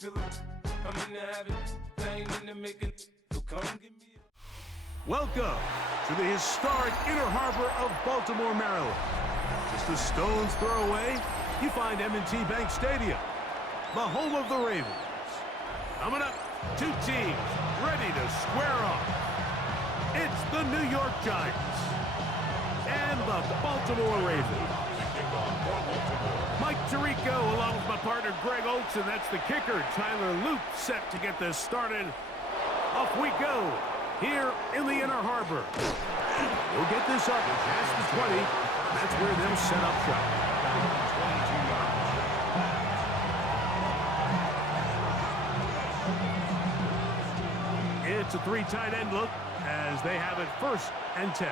feel it. I'm in the habit, I ain't in the making. So come give me a... Welcome to the historic Inner Harbor of Baltimore, Maryland. Just a stone's throw away, you find M&T Bank Stadium, the home of the Ravens. Coming up, two teams ready to square off. It's the New York Giants and the Baltimore Ravens. Mike Tirico along with my partner Greg Oakes, and that's the kicker, Tyler Luke, set to get this started. Off we go here in the Inner Harbor. We'll get this up past the 20. That's where they'll set up shop. It's a three tight end look as they have it 1st and 10.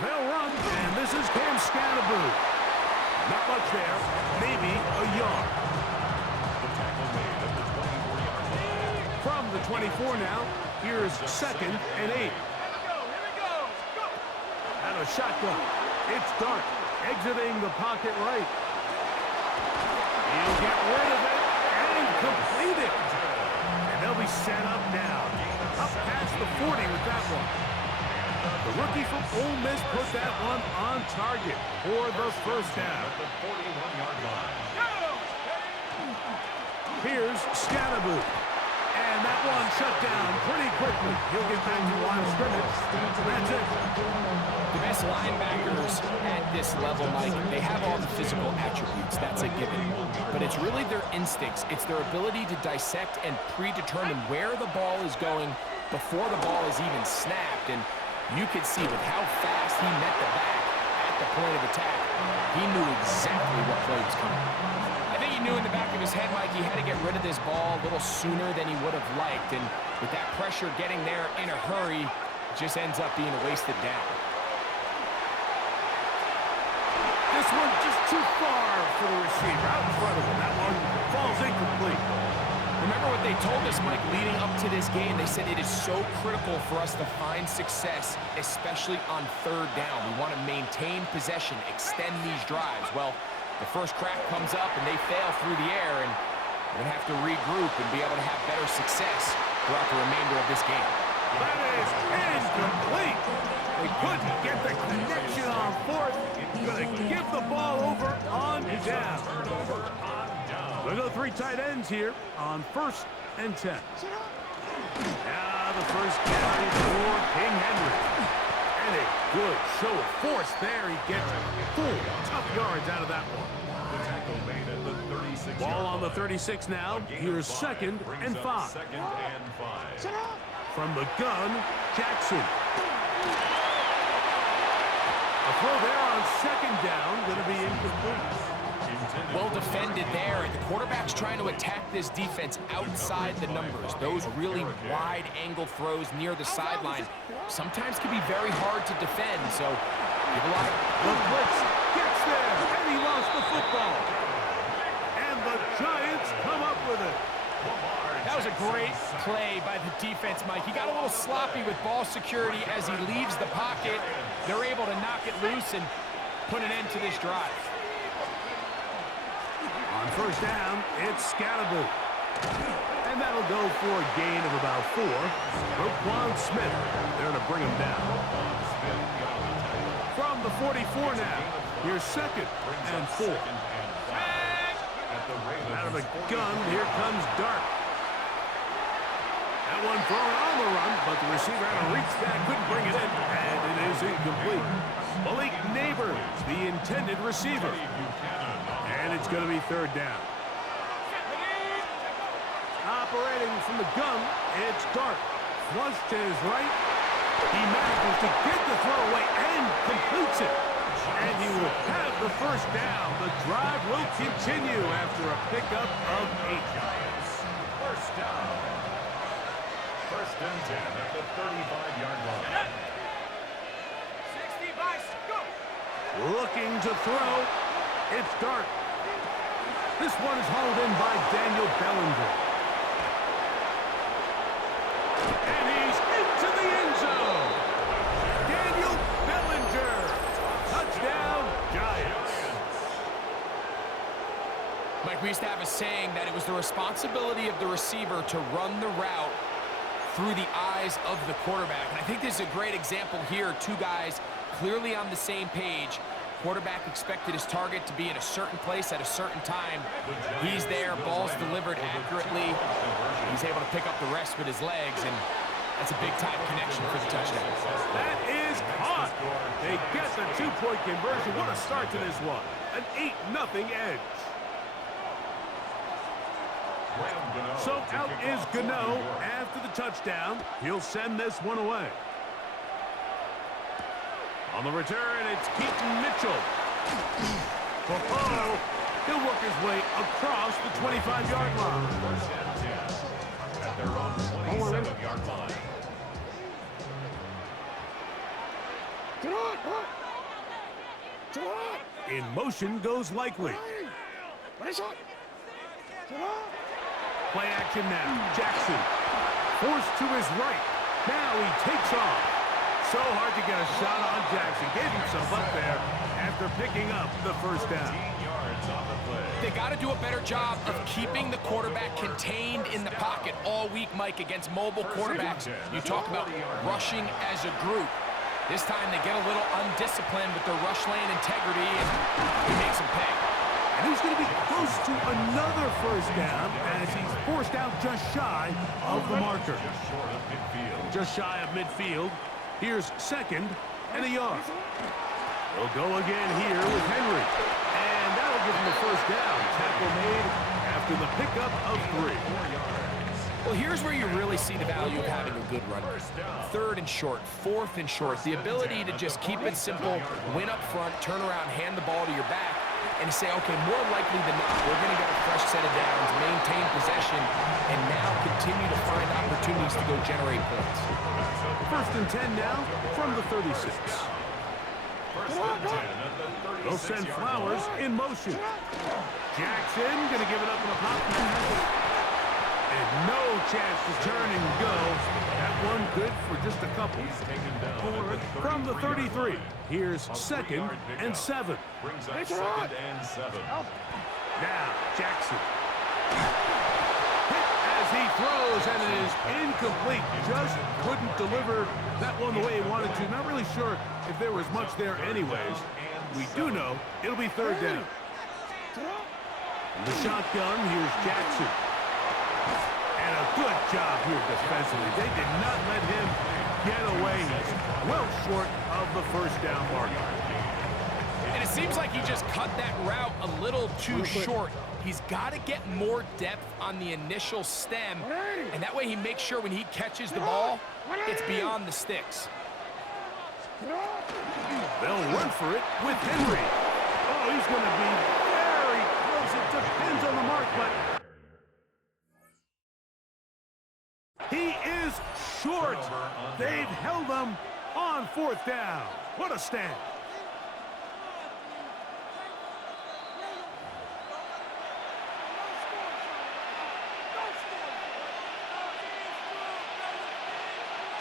They'll run, and this is Cam Scatterboo. Not much there, maybe a yard. From the 24 now, here's 2nd and 8. And a shotgun. It's Dart, exiting the pocket right. He'll get rid of it and complete it. And they'll be set up now. Up past the 40 with that one. The rookie from Ole Miss put that one on target for the 1st down. Here's Scatterboo. And that one shut down pretty quickly. He'll get back to the line of scrimmage. That's it. The best linebackers at this level, Mike, they have all the physical attributes. That's a given. But it's really their instincts. It's their ability to dissect and predetermine where the ball is going before the ball is even snapped. And you could see with how fast he met the back at the point of attack, he knew exactly what play was coming. I think he knew in the back of his head, Mike, he had to get rid of this ball a little sooner than he would have liked. And with that pressure getting there in a hurry, it just ends up being a wasted down. This one just too far for the receiver. Out in front of him. That one falls incomplete. Remember what they told us, Mike, leading up to this game. They said it is so critical for us to find success, especially on 3rd down. We want to maintain possession, extend these drives. Well, the first crack comes up and they fail through the air, and we're going to have to regroup and be able to have better success throughout the remainder of this game. That is incomplete. They couldn't get the connection on 4th. Going to give the ball over on down. We'll go 3 tight ends here on 1st and 10. Now the first carry for King Henry. And a good show of force there. He gets 4 tough yards out of that one. Ball on the 36 now. Here's 2nd and 5. From the gun, Jackson. A throw there on 2nd down. Going to be incomplete. Well defended there. The quarterback's trying to attack this defense outside the numbers. Those really wide angle throws near the sideline sometimes can be very hard to defend. So give a lot of... The blitz gets there, and he lost the football. And the Giants come up with it. That was a great play by the defense, Mike. He got a little sloppy with ball security as he leaves the pocket. They're able to knock it loose and put an end to this drive. On 1st down, it's Scatterboo. And that'll go for a gain of about 4. Roquan Smith there to bring him down. From the 44 now, here's 2nd and 4. Out of the gun, here comes Dart. That one thrown on the run, but the receiver had to reach back, couldn't bring it in, and it is incomplete. Malik Neighbors, the intended receiver. And it's going to be 3rd down. Operating from the gun, it's Dart. Flush to his right. He manages to get the throw away and completes it. And he will have the 1st down. The drive will continue after a pickup of 8. 1st down. 1st and 10 at the 35-yard line. 60 by go. Looking to throw. It's Dart. This one is hauled in by Daniel Bellinger. And he's into the end zone. Daniel Bellinger. Touchdown, Giants. Mike, we used to have a saying that it was the responsibility of the receiver to run the route through the eyes of the quarterback. And I think this is a great example here. Two guys clearly on the same page. Quarterback expected his target to be in a certain place at a certain time. He's there, ball's delivered accurately. He's able to pick up the rest with his legs, and that's a big-time connection for the touchdown. That is caught. They get the two-point conversion. What a start to this one. An 8-0 edge. So out is Gano after the touchdown. He'll send this one away. On the return, it's Keaton Mitchell. Oh, he'll work his way across the 25-yard line. First and 10 at their own 27-yard line. In motion goes Likely. Play action now. Jackson forced to his right. Now he takes off. So hard to get a shot on Jackson. Gave himself up there after picking up the first down. 15 yards on the play. They got to do a better job of keeping the quarterback contained in the pocket all week, Mike, against mobile quarterbacks. You talk about rushing as a group. This time they get a little undisciplined with their rush lane integrity, and he makes them pay. And he's going to be close to another first down as he's forced out just shy of the marker. Just short of midfield. Just shy of midfield. Here's second and a yard. He'll go again here with Henry. And that'll give him the first down. Tackle made after the pickup of 3. Well, here's where you really see the value of having a good runner. Third and short, fourth and short. The ability to just keep it simple, win up front, turn around, hand the ball to your back, and say, okay, more likely than not, we're going to get a fresh set of downs, maintain possession, and now continue to find opportunities to go generate points. First and 10 now from the 36. First and 10 at the 36-yard They'll send Flowers in motion. Jackson going to give it up in the pocket. And no chance to turn and go. That one good for just a couple. From the 33, here's second and 7. Brings up second and 7. Now, Jackson. Hit as he throws, and it is incomplete. Just couldn't deliver that one the way he wanted to. Not really sure if there was much there anyways. We do know it'll be third down. In the shotgun, here's Jackson. And a good job here defensively. They did not let him get away. He's well short of the first down mark. And it seems like he just cut that route a little too short. He's got to get more depth on the initial stem, and that way he makes sure when he catches the ball, it's beyond the sticks. They'll run for it with Henry. Oh, he's going to be very close. It depends on the mark, but he is short. They've held him on fourth down. What a stand.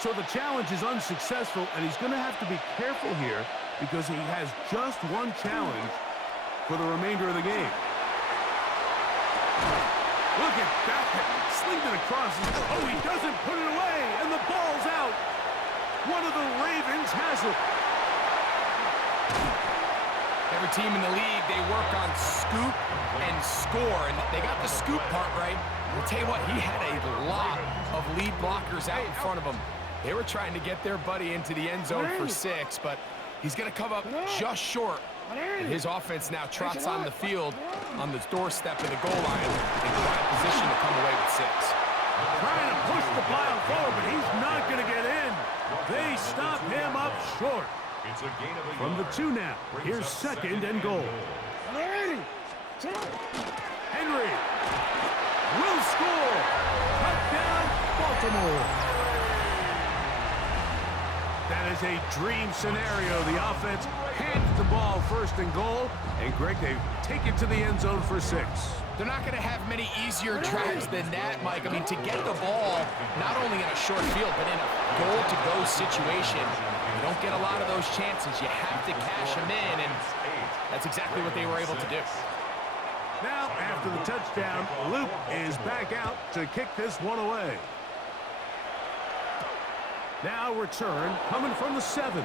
So the challenge is unsuccessful, and he's going to have to be careful here because he has just one challenge for the remainder of the game. Look at that. Slinged it across. Oh, he doesn't put it away, and the ball's out. One of the Ravens has it. Every team in the league, they work on scoop and score, and they got the scoop part right. I'll tell you what, he had a lot of lead blockers out in front of him. They were trying to get their buddy into the end zone for 6, but he's going to come up just short. And his offense now trots on the field on the doorstep of the goal line in prime position to come away with 6. Trying to push the pile forward, but he's not going to get in. They stop him up short. It's a gain of a From the yard. 2 now, here's second and goal. Henry will score. Touchdown, Baltimore. That is a dream scenario. The offense hands the ball first and goal. And Greg, they take it to the end zone for 6. They're not going to have many easier drives than that, Mike. I mean, to get the ball, not only in a short field, but in a goal-to-go situation, you don't get a lot of those chances. You have to cash them in, and that's exactly what they were able to do. Now, after the touchdown, Luke is back out to kick this one away. Now return coming from the 7.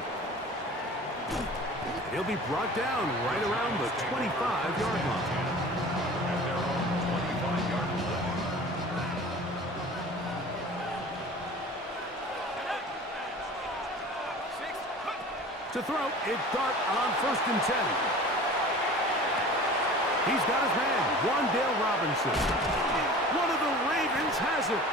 He'll be brought down right around the 25-yard line. To throw, it's Dart on 1st and 10. He's got his man, Wan'Dale Robinson. One of the Ravens has it.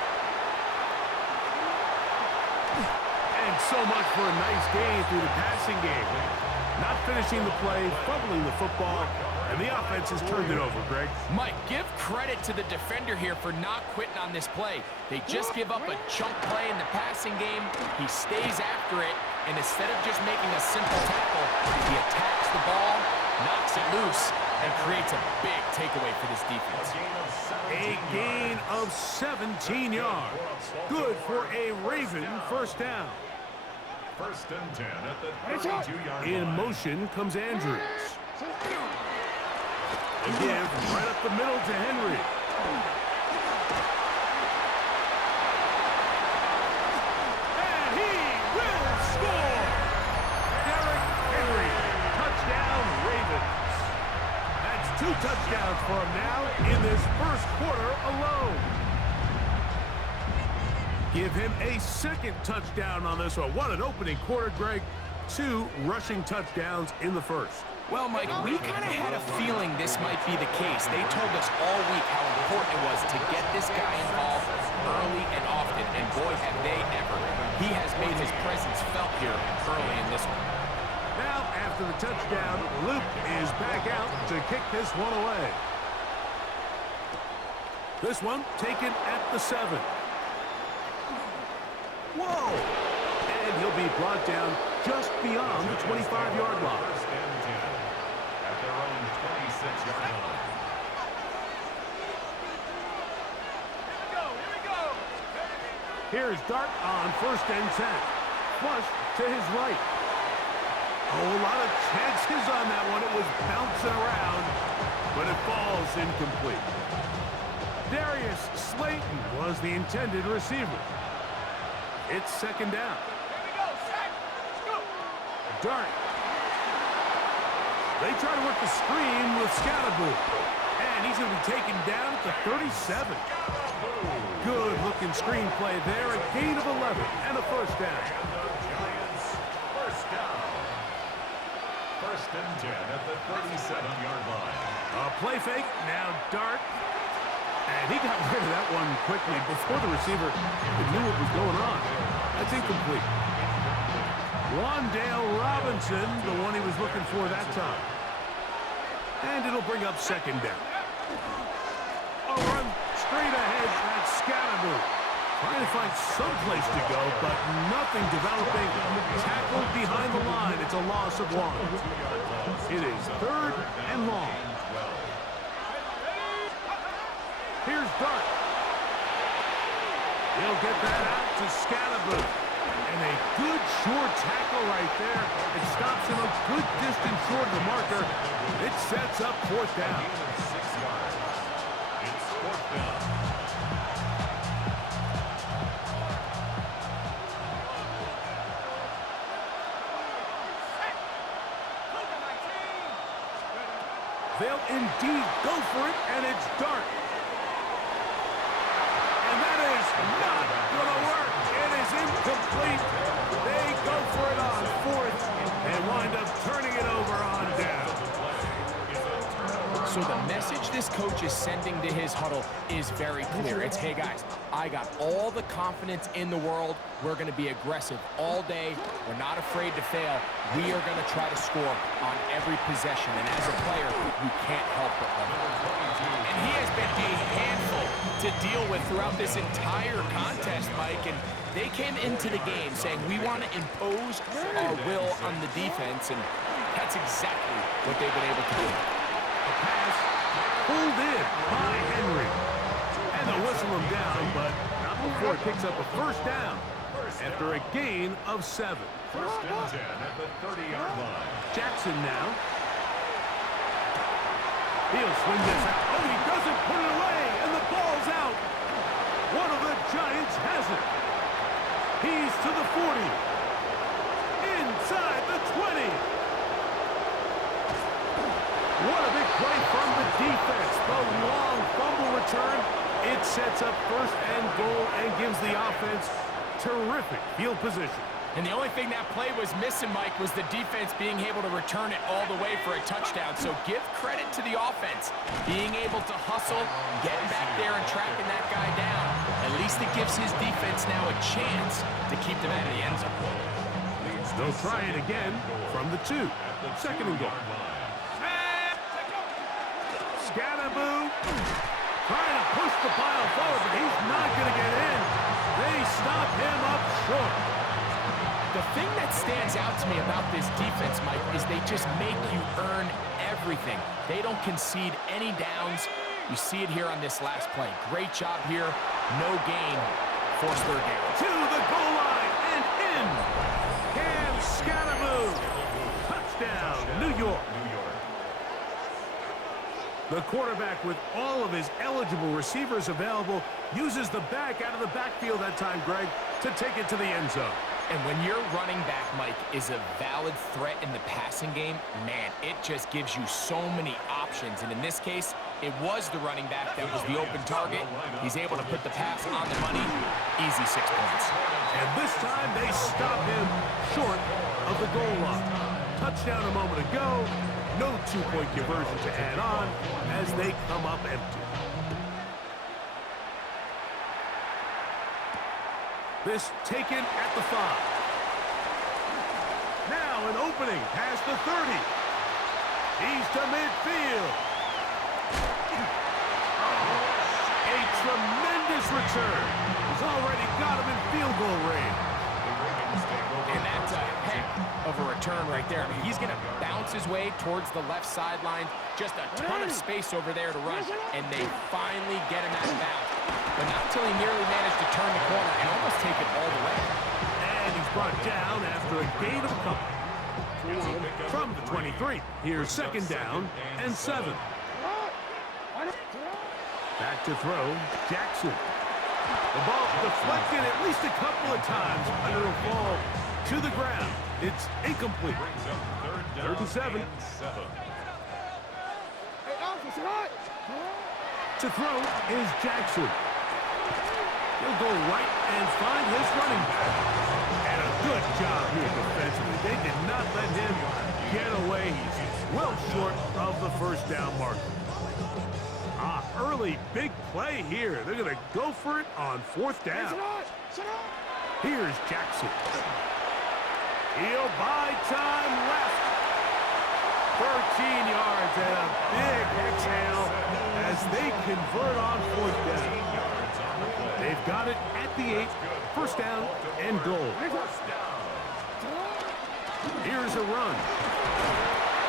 And so much for a nice gain through the passing game. Not finishing the play, fumbling the football, and the offense has turned it over, Greg. Mike, give credit to the defender here for not quitting on this play. They just give up a chunk play in the passing game. He stays after it, and instead of just making a simple tackle, he attacks the ball, knocks it loose, and creates a big takeaway for this defense. A gain of 17 yards. Good for a Raven first down. 1st and 10 at the 32-yard line. In motion comes Andrews. Again, right up the middle to Henry. And he will score! Derrick Henry, touchdown Ravens. That's 2 touchdowns for him now in this first quarter alone. Give him a 2nd touchdown on this one. What an opening quarter, Greg. 2 rushing touchdowns in the first. Well, Mike, we kind of had a feeling this might be the case. They told us all week how important it was to get this guy involved early and often, and boy, have they ever. He has made his presence felt here early in this one. Now, after the touchdown, Luke is back out to kick this one away. This one taken at the 7. Whoa! And he'll be brought down just beyond the 25-yard line. 1st and 10 at their own 26-yard line. Here we go. Here's Dart on 1st and 10. Flush to his right. Oh, a lot of chances on that one. It was bouncing around, but it falls incomplete. Darius Slayton was the intended receiver. It's 2nd down. Dart. They try to work the screen with Scatterboo. And he's going to be taken down at the 37. Good looking screen play there. A gain of 11 and a first down. Giants first down. 1st and 10 at the 37-yard line. A play fake. Now Dart. And he got rid of that one quickly before the receiver even knew what was going on. That's incomplete. Wan'Dale Robinson, the one he was looking for that time. And it'll bring up 2nd down. A run straight ahead. That's Scatterboo. Trying to find some place to go, but nothing developing. Tackled behind the line. It's a loss of 1. It is 3rd and long. Here's Dart. He'll get that out to Scatterboo. And a good short tackle right there. It stops him a good distance short of the marker. It sets up 4th down. 6 yards. It's 4th down. They'll indeed go for it, and it's Dart. And that is not going to work. It is incomplete. They go for it on 4th and wind up turning it over on down. So the message this coach is sending to his huddle is very clear. It's, hey guys, I got all the confidence in the world. We're going to be aggressive all day. We're not afraid to fail. We are going to try to score on every possession. And as a player, you can't help but love it. And he has been a handful to deal with throughout this entire contest, Mike. And they came into the game saying, we want to impose our will on the defense. And that's exactly what they've been able to do. Pass pulled in by Henry. And they'll whistle him down, but not before it picks up a first down after a gain of 7. 1st and 10 at the 30-yard line. Jackson now. He'll swing this out. Oh, he doesn't put it away, and the ball's out. One of the Giants has it. He's to the 40. Inside the 20. What a big play from the defense. The long fumble return. It sets up first and goal and gives the offense terrific field position. And the only thing that play was missing, Mike, was the defense being able to return it all the way for a touchdown. So give credit to the offense. Being able to hustle, getting back there and tracking that guy down. At least it gives his defense now a chance to keep them out of the end zone. They'll try it again from the 2. Second and goal. Scatterboo trying to push the pile forward, but he's not going to get in. They stop him up short. The thing that stands out to me about this defense, Mike, is they just make you earn everything. They don't concede any downs. You see it here on this last play. Great job here. No gain. Force third down. To the goal line and in. Cam Scatterboo. Touchdown, New York. The quarterback, with all of his eligible receivers available, uses the back out of the backfield that time, Greg, to take it to the end zone. And when your running back, Mike, is a valid threat in the passing game, man, it just gives you so many options. And in this case, it was the running back that was the open target. He's able to put the pass on the money. Easy 6 points. And this time they stop him short of the goal line. Touchdown a moment ago. No 2-point conversion to add on as they come up empty. This taken at the 5. Now an opening past the 30. He's to midfield. A tremendous return. He's already got him in field goal range. And that's a heck of a return right there. I mean, he's going to bounce his way towards the left sideline. Just a ton of space over there to run. And they finally get him out of bounds. But not until he nearly managed to turn the corner and almost take it all the way. And he's brought down after a gain of a couple. From the 23, here's second down and 7. Back to throw, Jackson. The ball deflected at least a couple of times, but it'll fall to the ground. It's incomplete. Third and 7. To throw is Jackson. He'll go right and find his running back. And a good job here defensively. They did not let him get away. He's well short of the first down marker. Early big play here. They're going to go for it on 4th down. Here's Jackson. He'll buy time left. 13 yards and a big exhale as they convert on 4th down. They've got it at the 8. First down and goal. Here's a run.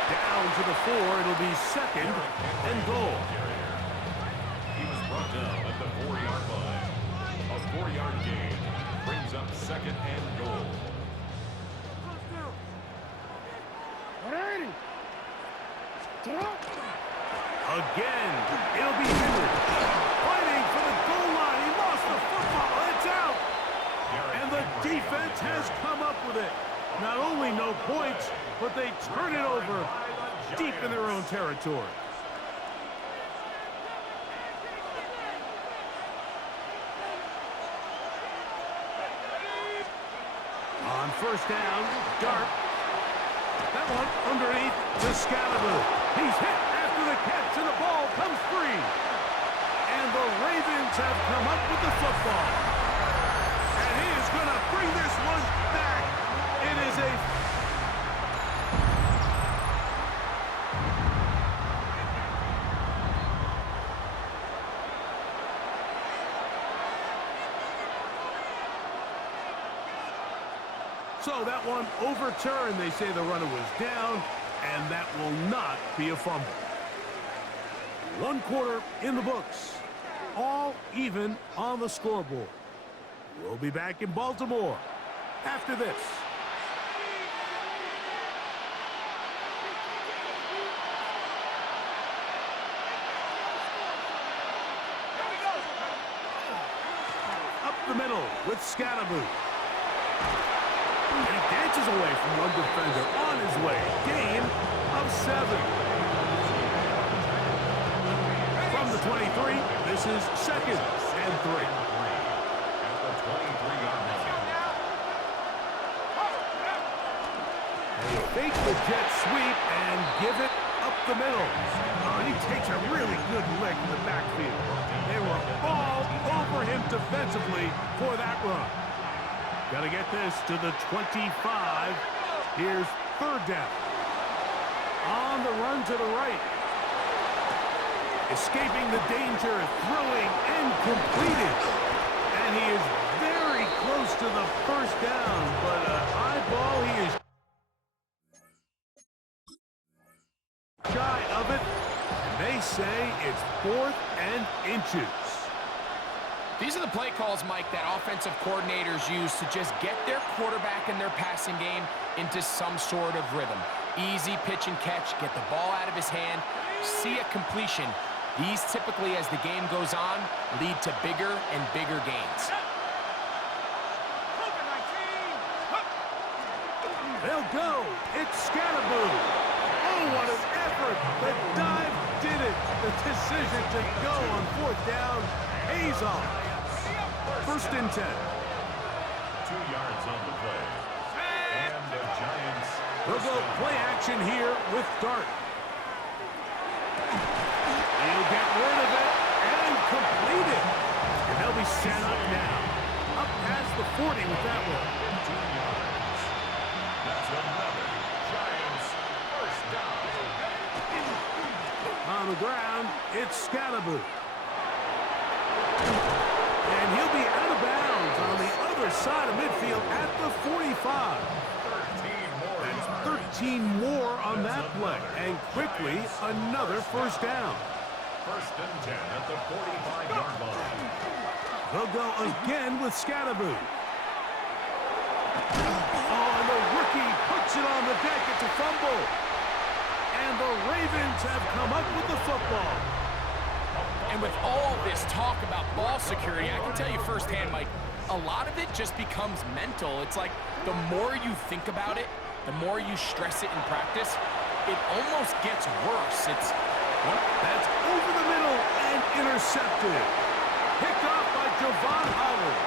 Down to the 4. It'll be second and goal. He was brought down at the 4-yard line. A 4-yard gain brings up second and goal. Again, it'll be Henry. Fighting for the goal line. He lost the football. It's out. And the defense has come up with it. Not only no points, but they turn it over deep in their own territory. On first down, Dart. That one underneath the Scalaboo. He's hit after the catch, and the ball comes free. And the Ravens have come up with the football. And he is going to bring this one back. It is a... So that one overturned. They say the runner was down, and that will not be a fumble. 1 quarter in the books. All even on the scoreboard. We'll be back in Baltimore after this. the middle with Scatterboot. He dances away from one defender on his way. Gain of 7. From the 23, this is 2nd and 3. At the 23-yard line. They fake the jet sweep and give it up the middle. Oh, and he takes a really good lick in the backfield. They were all over him defensively for that run. Got to get this to the 25. Here's 3rd down. On the run to the right. Escaping the danger, throwing, and completed. And he is very close to the 1st down, but eyeball, he is shy of it. And they say it's 4th and inches. These are the play calls, Mike, that offensive coordinators use to just get their quarterback and their passing game into some sort of rhythm. Easy pitch and catch, get the ball out of his hand, see a completion. These typically, as the game goes on, lead to bigger and bigger gains. They'll go. It's Scatterboot. Oh, what an effort. The dive did it. The decision to go on 4th down pays off. 1st and 10. 2 yards on the play. And the Giants. They'll go play action here with Dart. He'll get rid of it and complete it. And they'll be set up now. Up past the 40 with that one. 2 yards. That's another Giants 1st down. On the ground, it's Scatterboot. And he'll be out of bounds on the other side of midfield at the 45. 13 more on that play. And quickly, another 1st down. 1st and 10 at the 45-yard line. They'll go again with Scatterboot. Oh, and the rookie puts it on the deck. It's a fumble. And the Ravens have come up with the football. And with all this talk about ball security, I can tell you firsthand, Mike, a lot of it just becomes mental. It's like the more you think about it, the more you stress it in practice, it almost gets worse. That's over the middle and intercepted. Picked off by Javon Holland.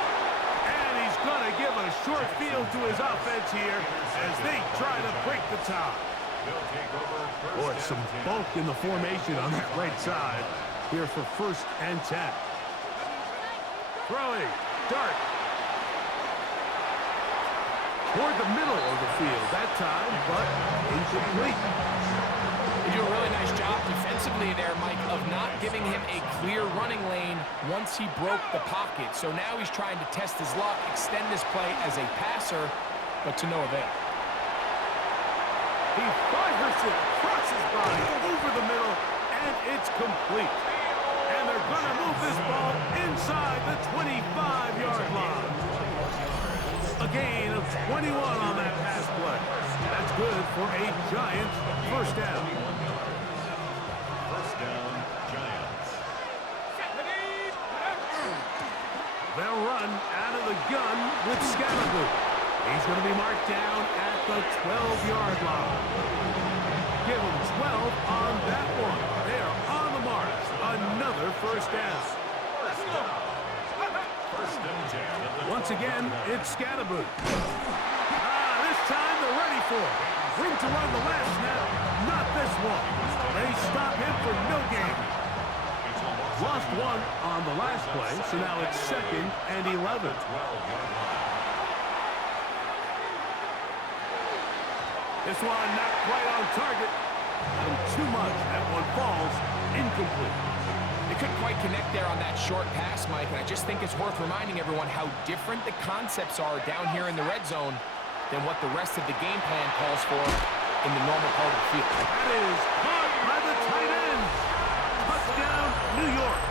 And he's going to give a short field to his offense here as they try to break the tie. Boy, some bulk in the formation on that right side. Here for 1st and 10. Throwing. Dart. Toward the middle of the field that time, but incomplete. They do a really nice job defensively there, Mike, of not giving him a clear running lane once he broke the pocket. So now he's trying to test his luck, extend this play as a passer, but to no avail. He fires it across his body over the middle, and it's complete. And they're going to move this ball inside the 25-yard line. A gain of 21 on that pass play. That's good for a Giants 1st down. 1st down, Giants. They'll run out of the gun with Scatterboot. He's going to be marked down at the 12-yard line. Give him 12 on that one. They are on the mark. Another 1st down. 1st and 10. Once again, it's Scatterboot. This time they're ready for it. Room to run the last snap. Not this one. They stop him for no gain. Lost 1 on the last play, so now it's 2nd and 11. This one not quite on target. And too much. That one falls incomplete. They couldn't quite connect there on that short pass, Mike, and I just think it's worth reminding everyone how different the concepts are down here in the red zone than what the rest of the game plan calls for in the normal part of the field. That is caught by the tight end. Touchdown, New York.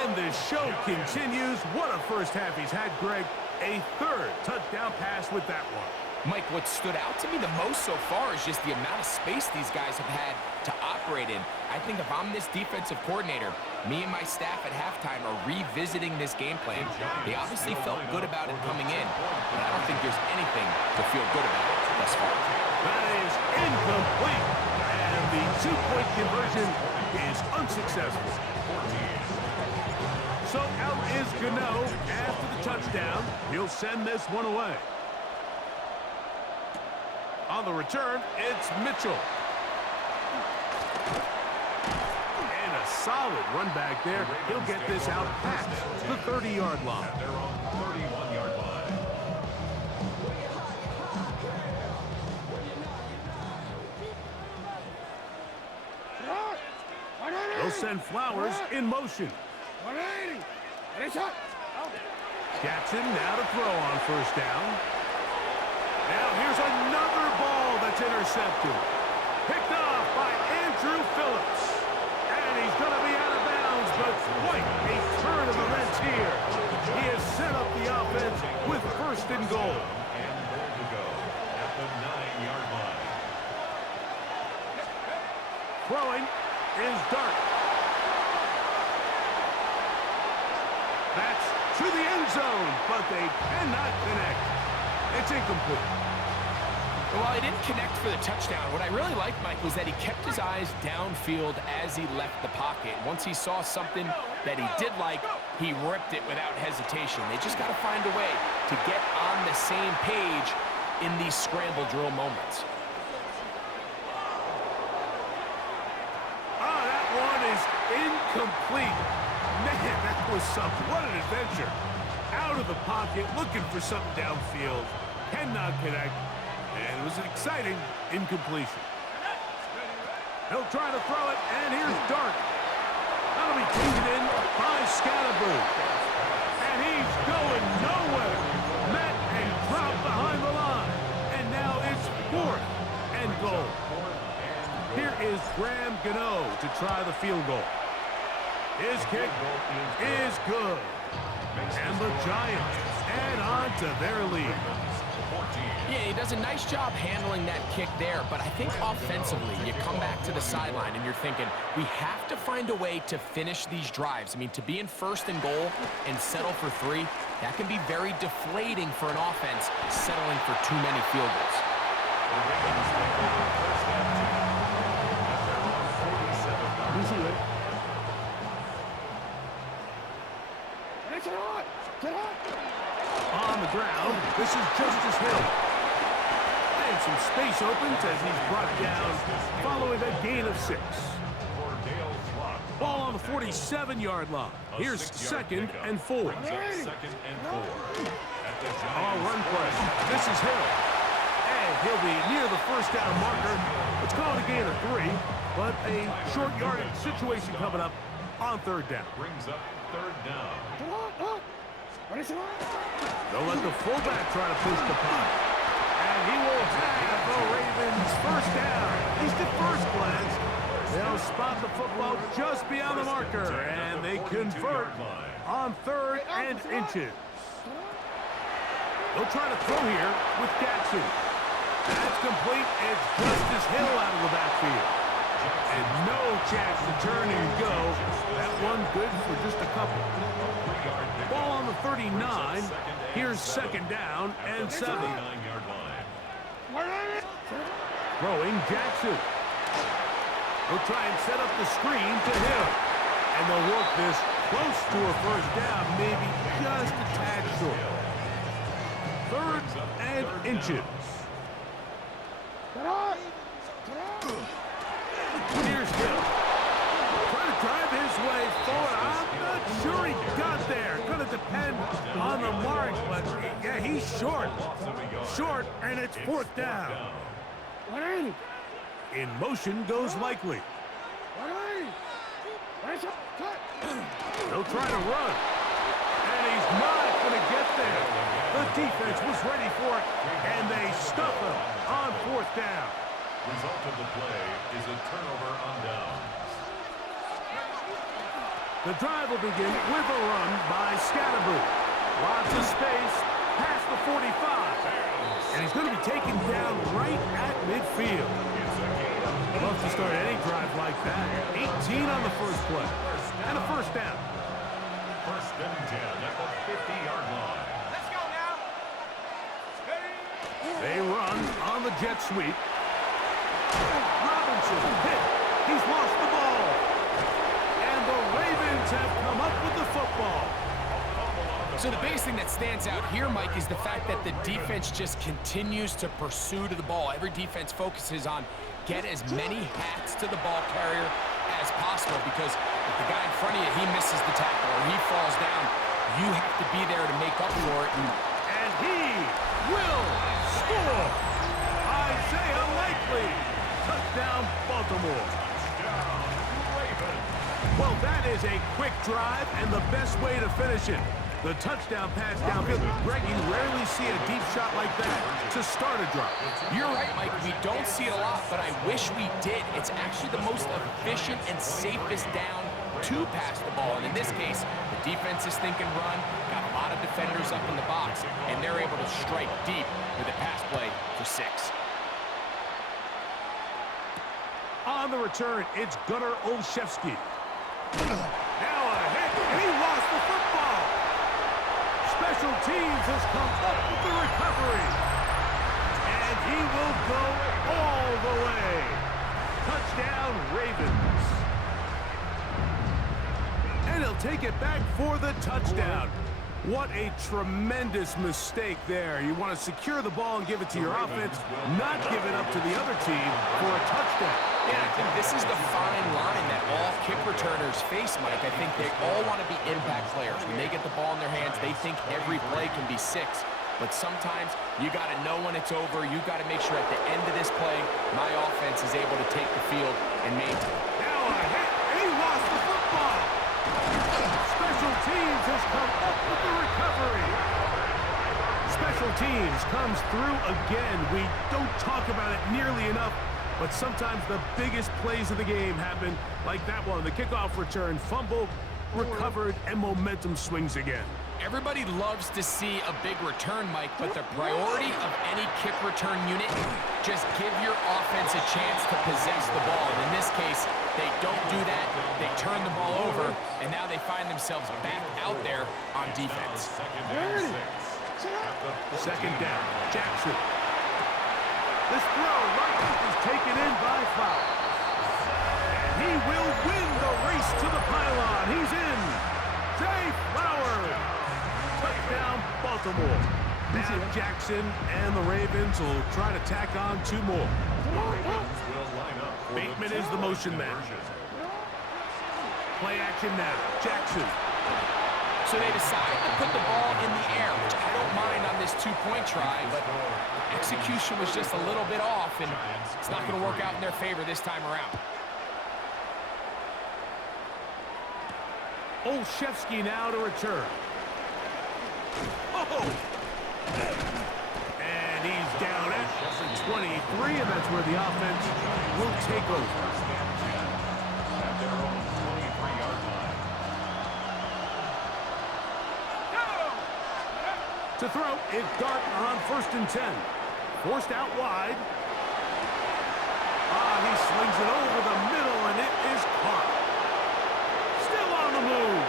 And the show continues. What a 1st half he's had, Greg. A 3rd touchdown pass with that one. Mike, what stood out to me the most so far is just the amount of space these guys have had to operate in. I think if I'm this defensive coordinator, me and my staff at halftime are revisiting this game plan. They obviously felt good about it coming in, but I don't think there's anything to feel good about thus far. That is incomplete, and the two-point conversion is unsuccessful. So out is Gano after the touchdown. He'll send this one away. On the return, it's Mitchell. And a solid run back there. He'll get this out past the 30-yard line. They're on the 31-yard line. They'll send Flowers in motion. Jackson now to throw on first down. Now here's another ball that's intercepted. Picked off by Andrew Phillips. And he's going to be out of bounds, but quite a turn of events here. He has set up the offense with first and goal. And goal to go at the 9-yard line. Throwing is Dart. That's to the end zone, but they cannot connect. It's incomplete. While he didn't connect for the touchdown, what I really liked, Mike, was that he kept his eyes downfield as he left the pocket. Once he saw something that he did like, he ripped it without hesitation. They just got to find a way to get on the same page in these scramble drill moments. Oh, that one is incomplete. Man, that was something. What an adventure. Out of the pocket, looking for something downfield. Cannot connect. And it was an exciting incompletion. He'll try to throw it, and here's Dart. That'll be taken in by Scatterboo. And he's going nowhere. Met and dropped behind the line. And now it's 4th and goal. Here is Graham Gano to try the field goal. His kick is good. And the Giants add on to their lead. Yeah, he does a nice job handling that kick there, but I think offensively, you come back to the sideline and you're thinking, we have to find a way to finish these drives. I mean, to be in first and goal and settle for 3, that can be very deflating for an offense settling for too many field goals. On the ground, this is Justice Hill. And some space opens as he's brought down following a gain of 6. Ball on the 47-yard line. Here's 2nd and 4. All run play. This is Hill. And he'll be near the first down marker. It's called a gain of 3, but a short yardage situation coming up on 3rd down. Brings up 3rd down. They'll let the fullback try to push the punt. And he will have the Ravens first down. At least at first glance, they'll spot the football just beyond the marker. And they convert on 3rd and inches. They'll try to throw here with Jackson. That's complete. It's Justice Hill out of the backfield. And no chance to turn and go. That one good for just a couple. Ball on the 39. Here's 2nd down and 7. Throwing Jackson. He'll try and set up the screen to Hill. And they'll work this close to a first down, maybe just a tad short. 3rd and inches. Here's Hill. Trying to drive his way forward. I'm not sure he got there. Going to depend on the mark, but yeah, he's short. Short, and it's 4th down. In motion goes Likely. He'll try to run. And he's not going to get there. The defense was ready for it, and they stuff him on 4th down. Result of the play is a turnover on downs. The drive will begin with a run by Scatterboo. Lots of space past the 45. And he's going to be taken down right at midfield. Love to start any drive like that. 18 on the first play. And a first down. First and 10 at the 50-yard line. Let's go now. They run on the jet sweep. Robinson hit. He's lost the ball. And the Ravens have come up with the football. So the biggest thing that stands out here, Mike, is the fact that the defense just continues to pursue to the ball. Every defense focuses on get as many hats to the ball carrier as possible, because if the guy in front of you, he misses the tackle or he falls down, you have to be there to make up for it. And he will score. Isaiah Likely. Touchdown, Baltimore. Well, that is a quick drive and the best way to finish it. The touchdown pass downfield. Greg, you rarely see a deep shot like that to start a drive. You're right, Mike. We don't see it a lot, but I wish we did. It's actually the most efficient and safest down to pass the ball. And in this case, the defense is thinking run, got a lot of defenders up in the box, and they're able to strike deep with a pass play for 6. On the return, it's Gunnar Olszewski. Now a hit, and he lost the football. Special teams has come up with the recovery. And he will go all the way. Touchdown, Ravens. And he'll take it back for the touchdown. What a tremendous mistake there. You want to secure the ball and give it to your offense, not give it up to the other team for a touchdown. Yeah, I think this is the fine line that all kick returners face, Mike. I think they all want to be impact players. When they get the ball in their hands, they think every play can be 6. But sometimes you got to know when it's over. You got to make sure at the end of this play, my offense is able to take the field and maintain. Now a hit, and he lost the football. Special teams has come up with the recovery. Special teams comes through again. We don't talk about it nearly enough, but sometimes the biggest plays of the game happen like that one. The kickoff return, fumble, recovered, and momentum swings again. Everybody loves to see a big return, Mike, but the priority of any kick return unit, just give your offense a chance to possess the ball. And in this case, they don't do that. They turn the ball over, and now they find themselves back out there on defense. Second down, Jackson. This throw right is taken in by Flowers. And he will win the race to the pylon. He's in. Zay Flowers. Touchdown, Baltimore. Now Jackson and the Ravens will try to tack on 2 more. Bateman is the motion man. Play action now. Jackson. So they decide to put the ball in the air, which I don't mind on this 2-point try, but execution was just a little bit off, and it's not going to work out in their favor this time around. Olszewski now to return. Oh! And he's down at 23, and that's where the offense will take over. At their own 23-yard line. To throw, it's Dart on 1st and 10. Forced out wide. He slings it over the middle, and it is caught. Still on the move.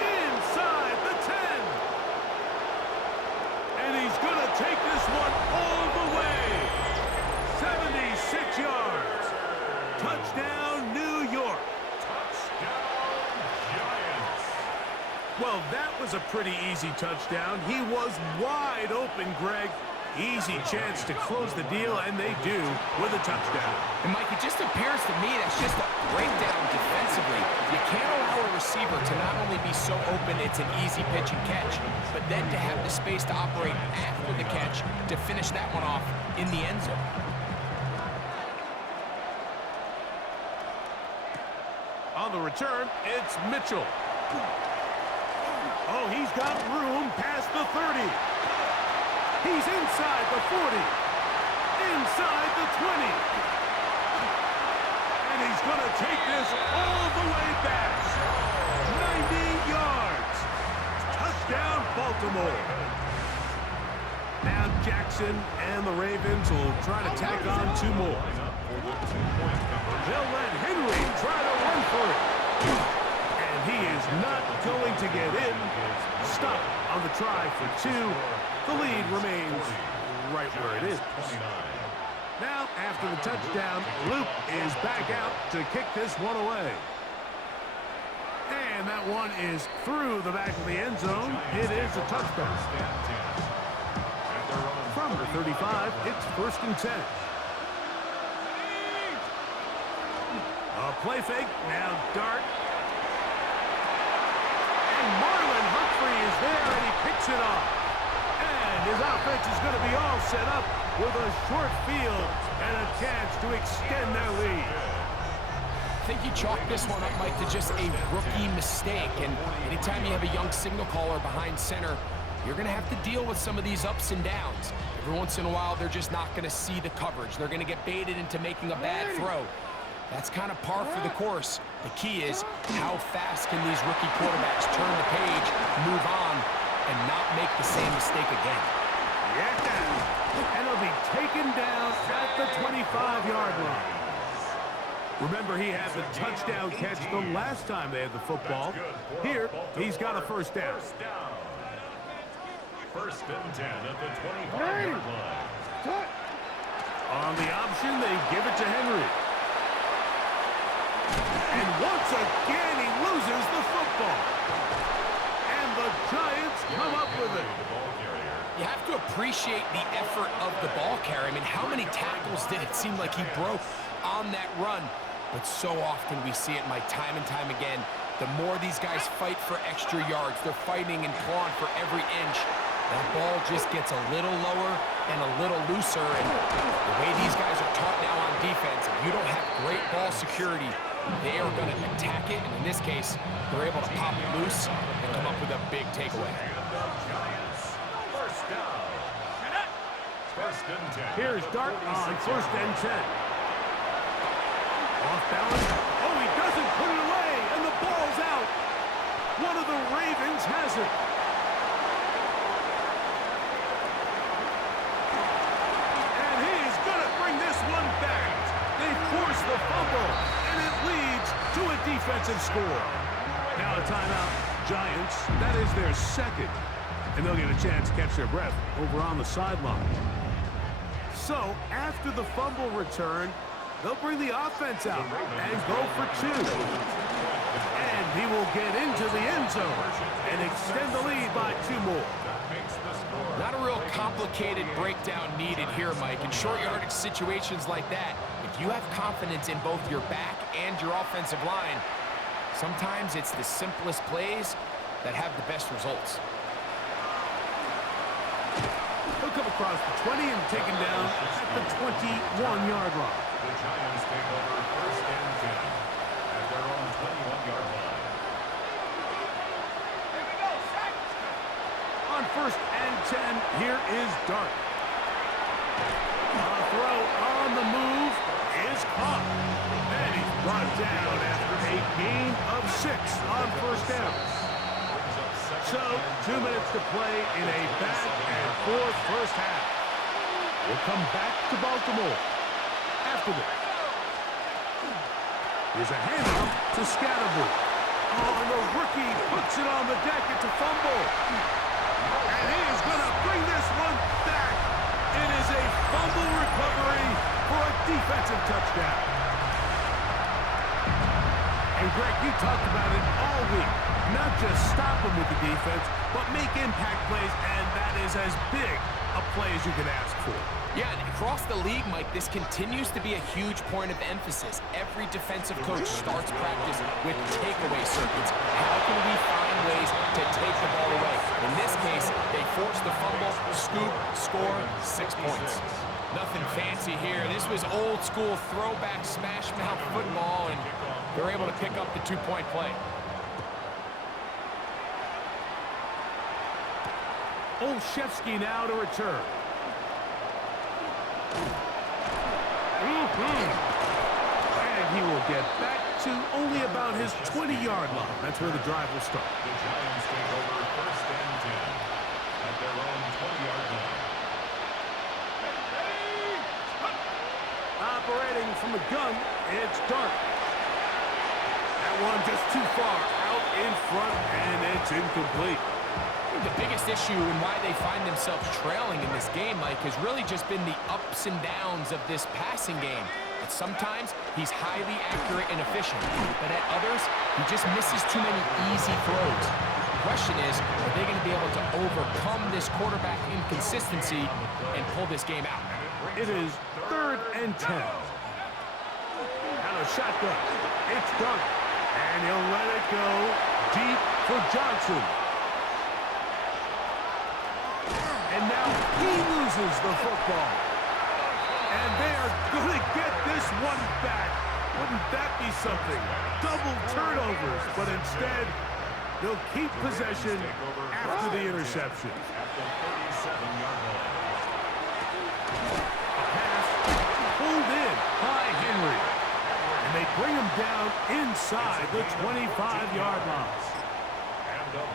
Inside the 10. And he's going to take this one all the way. 76 yards. Touchdown, New York. Touchdown, Giants. Well, that was a pretty easy touchdown. He was wide open, Greg. Easy chance to close the deal, and they do with a touchdown. And, Mike, it just appears to me that's just a breakdown defensively. You can't allow a receiver to not only be so open it's an easy pitch and catch, but then to have the space to operate after the catch to finish that one off in the end zone. On the return, it's Mitchell. Oh, he's got room past the 30. He's inside the 40. Inside the 20. And he's going to take this all the way back. 90 yards. Touchdown, Baltimore. Now Jackson and the Ravens will try to tack on 2 more. They'll let Henry try to run for it. And he is not going to get in. Stop on the try for 2. The lead remains right where it is. Now, after the touchdown, Luke is back out to kick this one away. And that one is through the back of the end zone. It is a touchdown. From the 35, it's 1st and 10. A play fake, now Dart. And Marlon Humphrey is there, and he picks it off. And his offense is going to be all set up with a short field and a chance to extend their lead. I think you chalk this one up, Mike, to just a rookie mistake. And anytime you have a young signal caller behind center, you're going to have to deal with some of these ups and downs. Every once in a while, they're just not going to see the coverage. They're going to get baited into making a bad throw. That's kind of par for the course. The key is how fast can these rookie quarterbacks turn the page, move on, and not make the same mistake again. Yeah, and he'll be taken down at the 25-yard line. Remember, he had the touchdown catch the last time they had the football. Here, he's got a 1st down. 1st and 10 at the 25-yard line. On the option, they give it to Henry. And once again, he loses the football. And the Giants come up with it. You have to appreciate the effort of the ball carrier. I mean, how many tackles did it seem like he broke on that run? But so often we see it, Mike, time and time again. The more these guys fight for extra yards, they're fighting and clawing for every inch. That ball just gets a little lower and a little looser. And the way these guys are taught now on defense, if you don't have great ball security, they are going to attack it. And in this case, they're able to pop it loose and come up with a big takeaway. Here's Dart on 1st and 10. Off balance. Oh, he doesn't put it away, and the ball's out. One of the Ravens has it. And he's going to bring this one back. They force the fumble, and it leads to a defensive score. Now a timeout. Giants, that is their 2nd. And they'll get a chance to catch their breath over on the sideline. So, after the fumble return, they'll bring the offense out and go for 2. And he will get into the end zone and extend the lead by 2 more. Not a real complicated breakdown needed here, Mike. In short yardage situations like that, if you have confidence in both your back and your offensive line, sometimes it's the simplest plays that have the best results. He'll come across the 20 and taken down at the 21-yard line. The Giants take over 1st and 10 at their own 21-yard line. On 1st and 10, here is Dart. A throw on the move is caught. And he's brought down after a gain of 6 on 1st down. So, 2 minutes to play in a back-and-forth first half. We'll come back to Baltimore after this. Here's a handoff to Scatterbury. Oh, and the rookie puts it on the deck. It's a fumble. And he is going to bring this one back. It is a fumble recovery for a defensive touchdown. And Greg, you talked about it all week. Not just stop them with the defense, but make impact plays, and that is as big a play as you can ask for. Yeah, and across the league, Mike, this continues to be a huge point of emphasis. Every defensive coach starts practice with takeaway circuits. How can we find ways to take the ball away? In this case, they force the fumble, scoop, score, 6 points. Nothing fancy here. This was old school throwback smash mouth football, and they're able to pick up the 2-point play. Olszewski now to return. And he will get back to only about his 20-yard line. That's where the drive will start. The Giants take over 1st and 10 at their own 20-yard line. Operating from the gun, it's Dart. That one just too far out in front, and it's incomplete. I think the biggest issue and why they find themselves trailing in this game, Mike, has really just been the ups and downs of this passing game. At sometimes, he's highly accurate and efficient, but at others, he just misses too many easy throws. The question is, are they going to be able to overcome this quarterback inconsistency and pull this game out? It is 3rd and 10. Now a shotgun. It's Dart. And he'll let it go deep for Johnson. And now he loses the football. And they are going to get this one back. Wouldn't that be something? Double turnovers, but instead, they'll keep possession after the interception. A pass pulled in by Henry. And they bring him down inside the 25-yard line.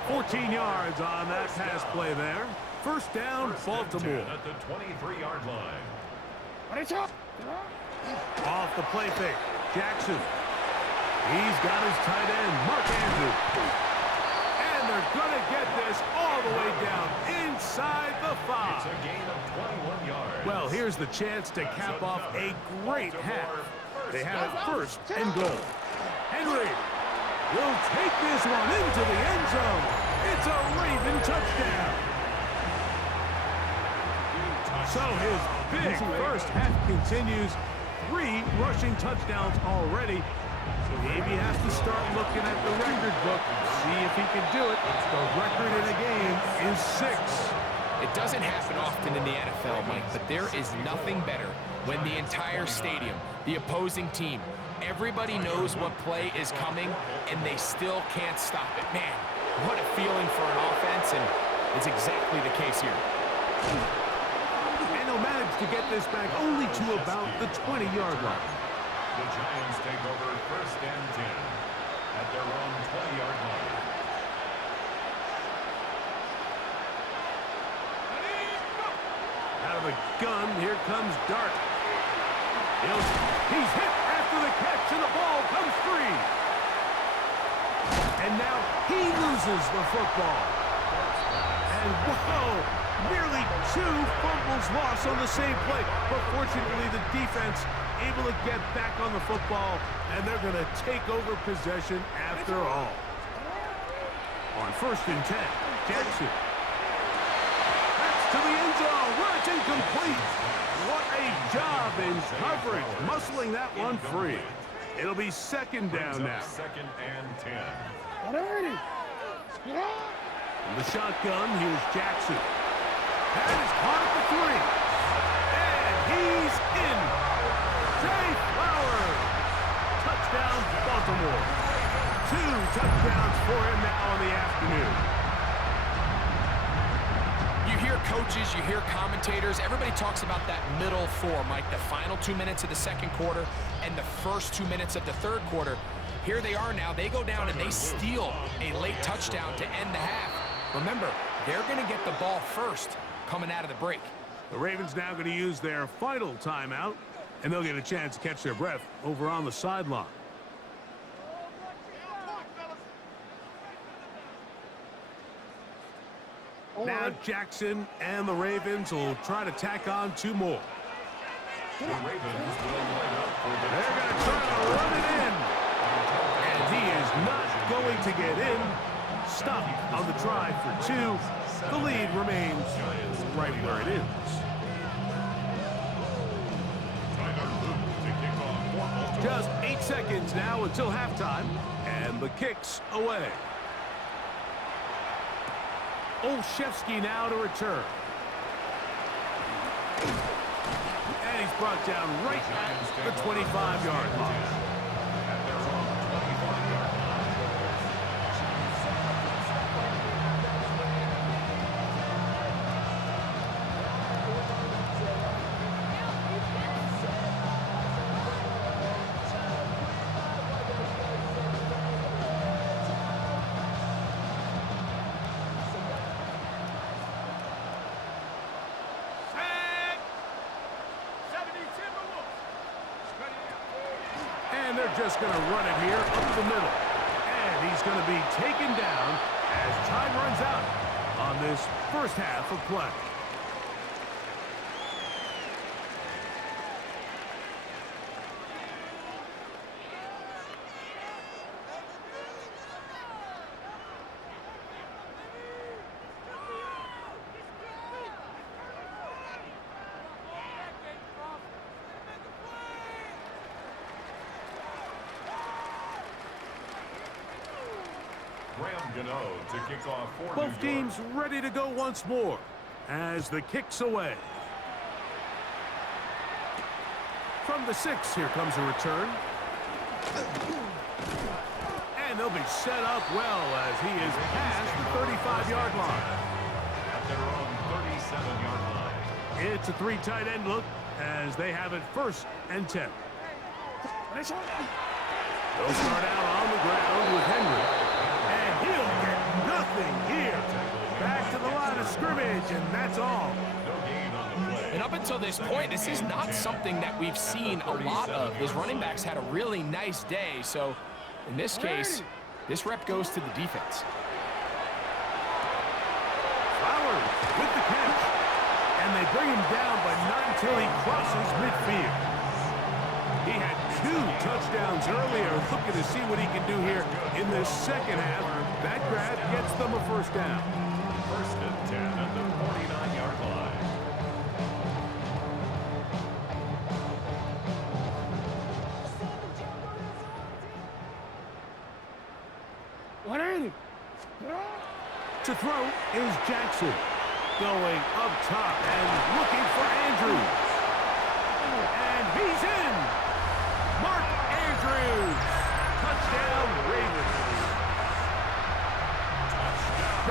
14 yards on that pass play there. First down, Baltimore. At the 23-yard line. Off the play fake, Jackson. He's got his tight end, Mark Andrews. And they're going to get this all the way down inside the 5. It's a gain of 21 yards. Well, here's the chance to cap off a great half. They have it 1st and goal. Henry will take this one into the end zone. It's a Raven touchdown. So his big first half continues. 3 rushing touchdowns already. Maybe has to start looking at the record book, see if he can do it. The record in a game is 6. It doesn't happen often in the NFL, Mike, but there is nothing better when the entire stadium, the opposing team, everybody knows what play is coming, and they still can't stop it. Man, what a feeling for an offense, and it's exactly the case here. And he'll manage to get this back only to about the 20-yard line. The Giants take over 1st and 10 at their own 20-yard line. Out of the gun, here comes Dart. He's hit after the catch, and the ball comes free. And now he loses the football. And whoa, nearly 2 fumbles lost on the same play. But fortunately, the defense able to get back on the football, and they're going to take over possession after all. On 1st and 10, Jackson. That's to the end zone, where it's incomplete. What a job in coverage, muscling that one free. It'll be 2nd down now. 2nd and 10. From the shotgun, here's Jackson. That is caught at the 3. And he's in. Jay Flowers. Touchdown, Baltimore. 2 touchdowns for him now in the afternoon. You hear coaches, you hear commentators, everybody talks about that middle 4, Mike, the final 2 minutes of the 2nd quarter and the first 2 minutes of the 3rd quarter. Here they are now. They go down and they steal a late touchdown to end the half. Remember, they're going to get the ball first coming out of the break. The Ravens now going to use their final timeout, and they'll get a chance to catch their breath over on the sideline. Now Jackson and the Ravens will try to tack on 2 more. The Ravens will line up for the They're going to try to run it in. And he is not going to get in. Stop on the try for 2. The lead remains right where it is. Just 8 seconds now until halftime. And the kick's away. Olszewski now to return. And he's brought down right at the 25-yard line. they're just going to run it here up the middle. And he's going to be taken down as time runs out on this first half of play. To kick off for Both teams ready to go once more as the kick's away. From the 6, here comes a return. And they'll be set up well as he is past the 35-yard line. At their own 37-yard line. It's a 3 tight end look as they have it 1st and 10. They'll start out on the ground with Henry. And he'll get nothing here. Back to the line of scrimmage, and that's all. And up until this point, this is not something that we've seen a lot of. His running backs had a really nice day, so in this case, this rep goes to the defense. Flowers with the catch, and they bring him down, but not until he crosses midfield. He had 2 touchdowns earlier, looking to see what he can do here in the second half. That grab gets them a 1st down. 1st and 10 at the 49-yard line. To throw is Jackson. Going up top and looking for Andrews. And he's in. Mark Andrews. Touchdown, Ravens.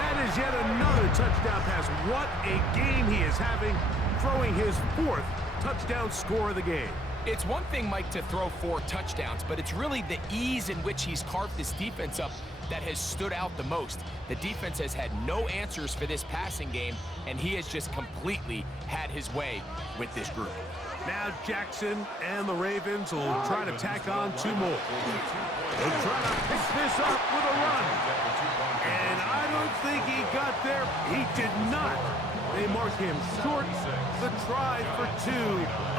That is yet another touchdown pass. What a game he is having, throwing his 4th touchdown score of the game. It's one thing, Mike, to throw 4 touchdowns, but it's really the ease in which he's carved this defense up that has stood out the most. The defense has had no answers for this passing game, and he has just completely had his way with this group. Now Jackson and the Ravens will try to tack on 2 more. They'll try to pick this up with a run. And I don't think he got there. He did not. They mark him short. The try for 2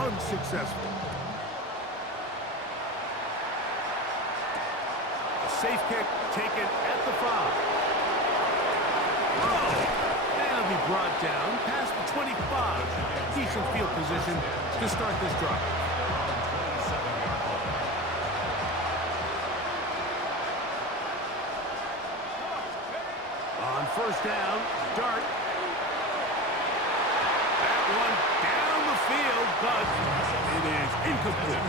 unsuccessful. A safe kick taken at the 5. Oh! That'll be brought down past the 25. Decent field position to start this drive. On 1st down, Dart. That one down the field, but it is incomplete.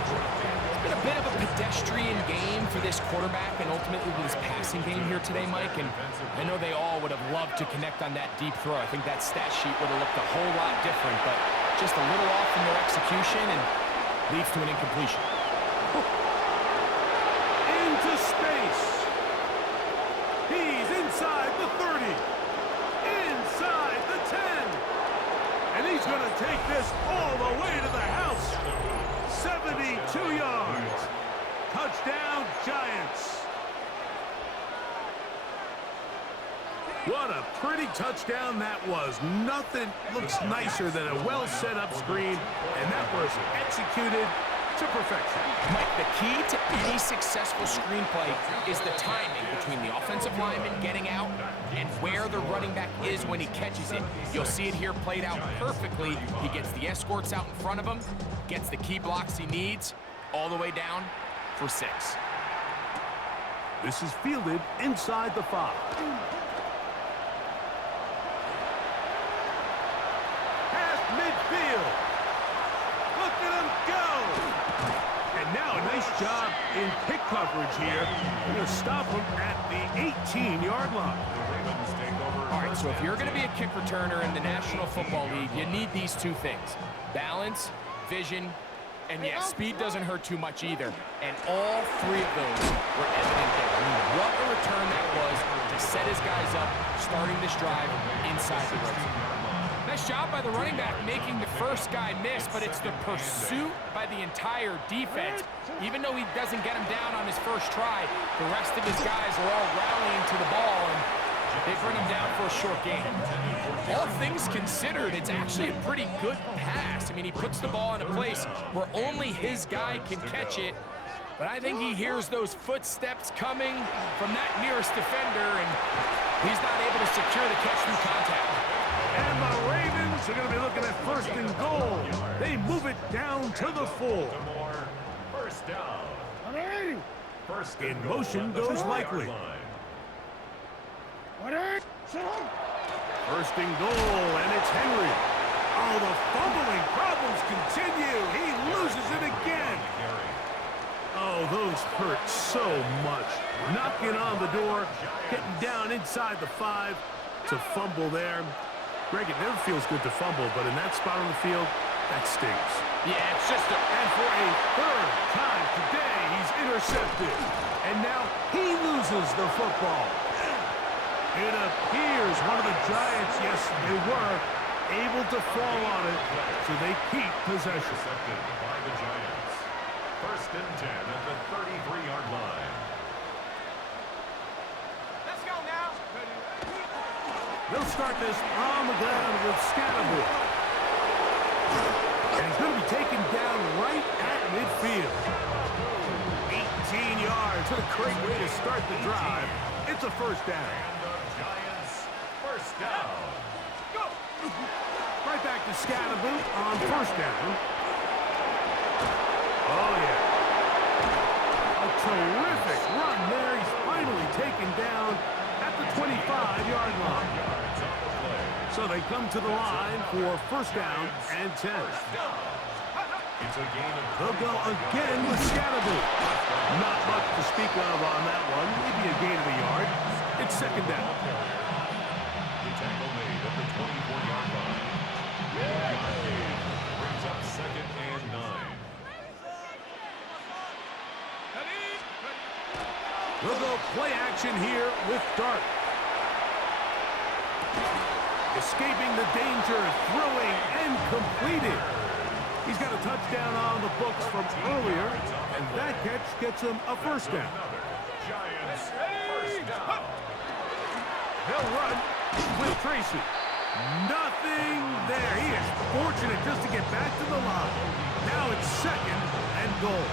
It's been a bit of a pedestrian game for this quarterback and ultimately this passing game here today, Mike. And I know they all would have loved to connect on that deep throw. I think that stat sheet would have looked a whole lot different, but just a little off in their execution and leads to an incompletion. Into space. He's inside the 30. Inside the 10. And he's going to take this all the way to the house. 72 yards. Touchdown, Giants. What a pretty touchdown that was. Nothing looks nicer than a well-set-up screen, and that was executed to perfection. Mike, the key to any successful screenplay is the timing between the offensive lineman getting out and where the running back is when he catches it. You'll see it here played out perfectly. He gets the escorts out in front of him, gets the key blocks he needs, all the way down for 6. This is fielded inside the 5. Midfield. Look at him go. And now a nice job in pick coverage here. We're going to stop him at the 18-yard line. All right, so if you're going to be a kick returner in the National Football League, you need these 2 things. Balance, vision, and yeah, speed doesn't hurt too much either. And all 3 of those were evident there. I mean, what a return that was to set his guys up, starting this drive inside the red zone. Nice job by the running back making the first guy miss, but it's the pursuit by the entire defense. Even though he doesn't get him down on his first try, the rest of his guys are all rallying to the ball, and they bring him down for a short gain. All things considered, it's actually a pretty good pass. I mean, he puts the ball in a place where only his guy can catch it, but I think he hears those footsteps coming from that nearest defender, and he's not able to secure the catch through contact. And the Ravens are going to be looking at 1st and goal. They move it down to the 4. First down. First In motion goes Likely. 1st and goal, and it's Henry. Oh, the fumbling problems continue. He loses it again. Oh, those hurt so much. Knocking on the door, getting down inside the 5. It's a fumble there. Greg, it never feels good to fumble, but in that spot on the field, that stings. Yeah, it's just And for a 3rd time today, he's intercepted. And now he loses the football. It appears one of the Giants, yes, they were able to fall on it, so they keep possession. Intercepted by the Giants. 1st and 10 at the 33-yard line. Let's go now. They'll start this on the ground with Scatterboard. And he's going to be taken down right at midfield. 18 yards. What a great way to start the drive. It's a 1st down. And the Giants, 1st down. Go. Right back to Scatterboot on 1st down. Oh, yeah. A terrific run there. He's finally taken down at the 25-yard line. So they come to the line for 1st down and 10. It's a gain of They'll go again with Scatterboot. Not much to speak of on that one. Maybe a gain of a yard. It's 2nd down. the tackle made at the 24-yard line. Yard gain brings up 2nd and 9. We'll go play action here with Dart. Escaping the danger, throwing, and completed. He's got a touchdown on the books from earlier, and that catch gets him a 1st down. Giants, 1st down. They'll run with Tracy. Nothing there. He is fortunate just to get back to the line. Now it's 2nd and goal.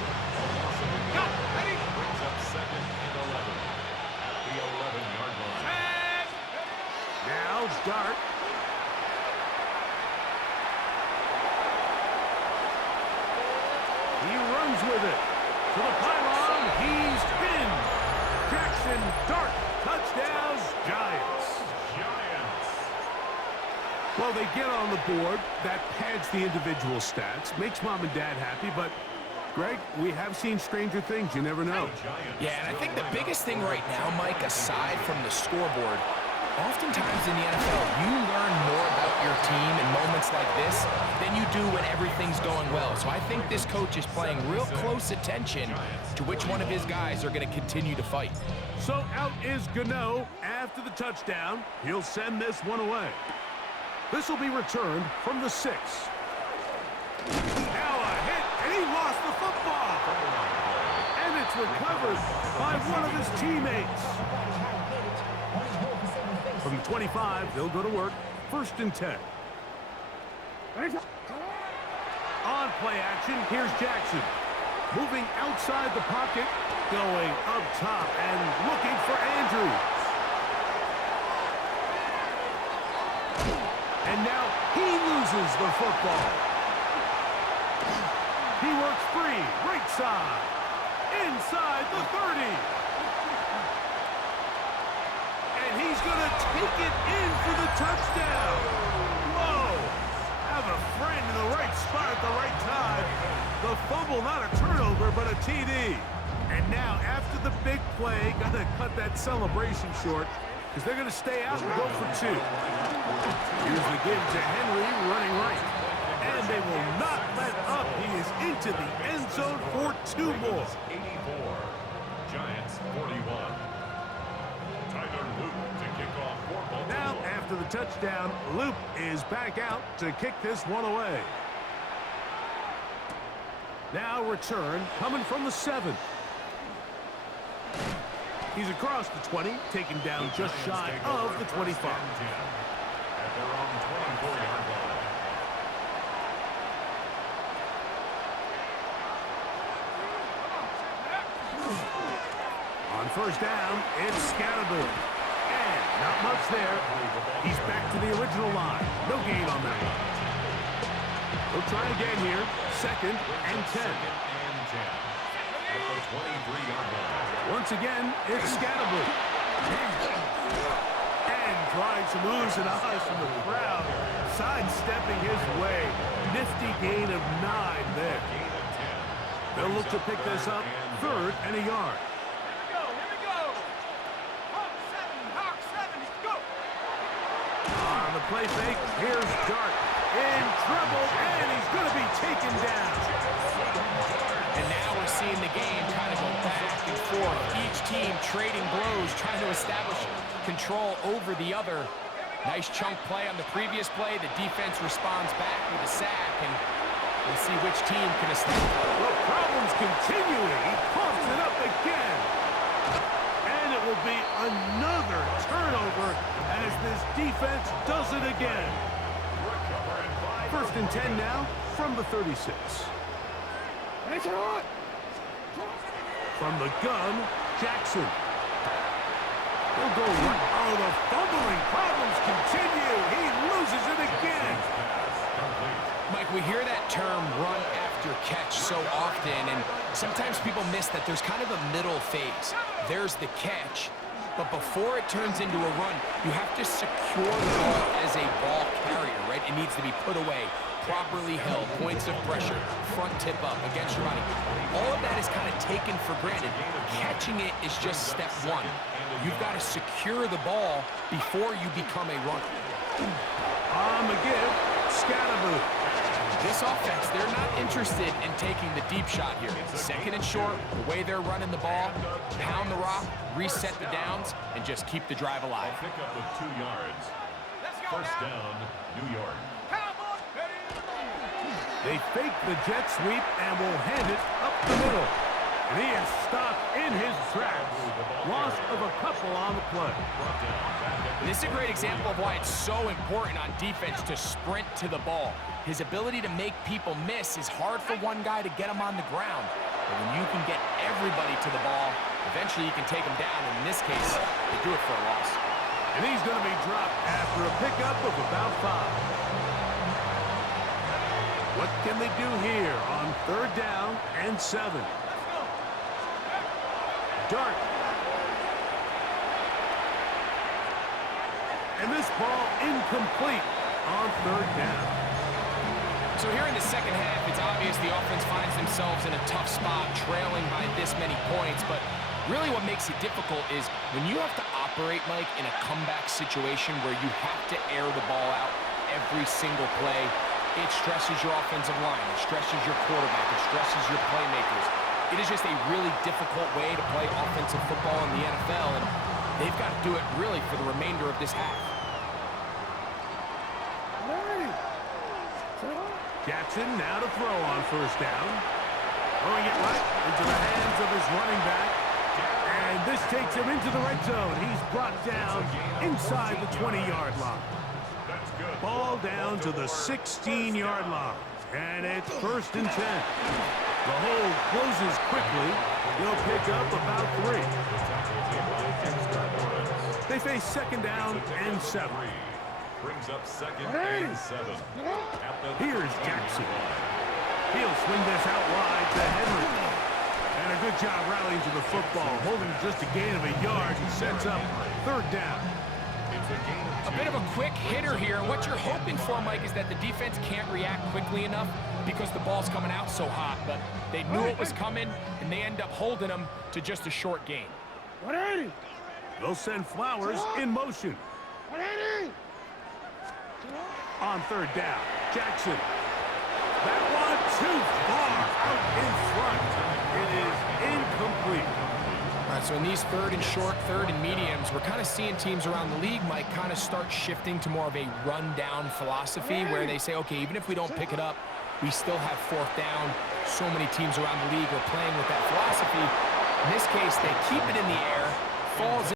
Go, ready? Brings up 2nd and 11 at the 11-yard line. Now Dart. He runs with it. To the pylon, he's pinned. Jackson Dart, touchdown, Giants. Well, they get on the board. That pads the individual stats, makes mom and dad happy, but Greg, we have seen stranger things. You never know. Yeah, and I think the biggest thing right now, Mike, aside from the scoreboard, oftentimes in the NFL, you learn more about your team in moments like this than you do when everything's going well. So I think this coach is paying real close attention to which one of his guys are going to continue to fight. So out is Gano after the touchdown. He'll send this one away. This will be returned from the 6. Now a hit, and he lost the football. And it's recovered by one of his teammates. From the 25, they'll go to work. 1st and 10. On play action, here's Jackson. Moving outside the pocket, going up top and looking for Andrews. And now he loses the football. He works free, right side, inside the 30. And he's going to take it in for the touchdown. Whoa! Have a friend in the right spot at the right time. The fumble, not a turnover, but a TD. And now, after the big play, got to cut that celebration short because they're going to stay out and go for 2. Here's the give to Henry, running right. And they will not let up. He is into the end zone for 2 more. 84, Giants 41. Tyler Luke to kick off for Baltimore. Now, after the touchdown. Loop is back out to kick this one away. Now return coming from the 7. He's across the 20, taken down just shy of the 25. At their own 24-yard line. On first down, it's Scatterbill. And not much there. He's back to the original line. No gain on that one. We'll try again here. 2nd and 10. At the 23-yard line. Once again, it's Scatterbill. And trying some oohs and ahs from the crowd. Sidestepping his way. Nifty gain of 9 there. They'll look to pick this up. 3rd and a yard. On the play fake, here's Dart. In trouble, and he's going to be taken down. And now we're seeing the game kind of go back and forth. Each team trading blows, trying to establish control over the other. Nice chunk play on the previous play. The defense responds back with a sack, and we'll see which team can establish. The problems continuing. He pumps it up again. And it will be another turnover as this defense does it again. 1st and 10 now from the 36. From the gun, Jackson. He'll go right. Oh, the fumbling problems continue. He loses it again. Mike, we hear that term run after catch so often, and sometimes people miss that there's kind of a middle phase. There's the catch, but before it turns into a run, you have to secure the ball as a ball carrier, right? It needs to be put away, properly held, points of pressure, front tip up against your body. All of that is kind of taken for granted. Catching it is just step 1. You've got to secure the ball before you become a runner. On the give, Scatterbill. This offense, they're not interested in taking the deep shot here. 2nd and short, the way they're running the ball, pound the rock, reset the downs, and just keep the drive alive. Pick up with 2 yards. First down, New York. They fake the jet sweep and will hand it up the middle. And he is stopped in his tracks. Loss of a couple on the play. This is a great example of why it's so important on defense to sprint to the ball. His ability to make people miss is hard for one guy to get him on the ground. But when you can get everybody to the ball, eventually you can take them down. And in this case, they do it for a loss. And he's going to be dropped after a pickup of about 5. What can they do here on 3rd down and 7? Dart. And this ball incomplete on 3rd down. So here in the second half, it's obvious the offense finds themselves in a tough spot, trailing by this many points. But really what makes it difficult is when you have to operate, Mike, in a comeback situation where you have to air the ball out every single play, it stresses your offensive line, it stresses your quarterback, it stresses your playmakers. It is just a really difficult way to play offensive football in the NFL, and they've got to do it really for the remainder of this half. Jackson now to throw on 1st down. Throwing it right into the hands of his running back. And this takes him into the red zone. He's brought down inside the 20-yard line. Ball down to the 16-yard line. And it's 1st and 10. The hold closes quickly. He'll pick up about 3. They face 2nd down and 7. Brings up 2nd and 7. Here's Jackson. He'll swing this out wide to Henry. And a good job rallying to the football, holding just a gain of a yard and sets up 3rd down. A bit of a quick hitter here, and what you're hoping for, Mike, is that the defense can't react quickly enough because the ball's coming out so hot, but they knew it was coming, and they end up holding them to just a short gain. They'll send Flowers in motion. On 3rd down, Jackson. That one too far out in front. It is incomplete. All right, so in these third and short, third and mediums, we're kind of seeing teams around the league, Mike, kind of start shifting to more of a run-down philosophy where they say, okay, even if we don't pick it up, we still have fourth down. So many teams around the league are playing with that philosophy. In this case, they keep it in the air, falls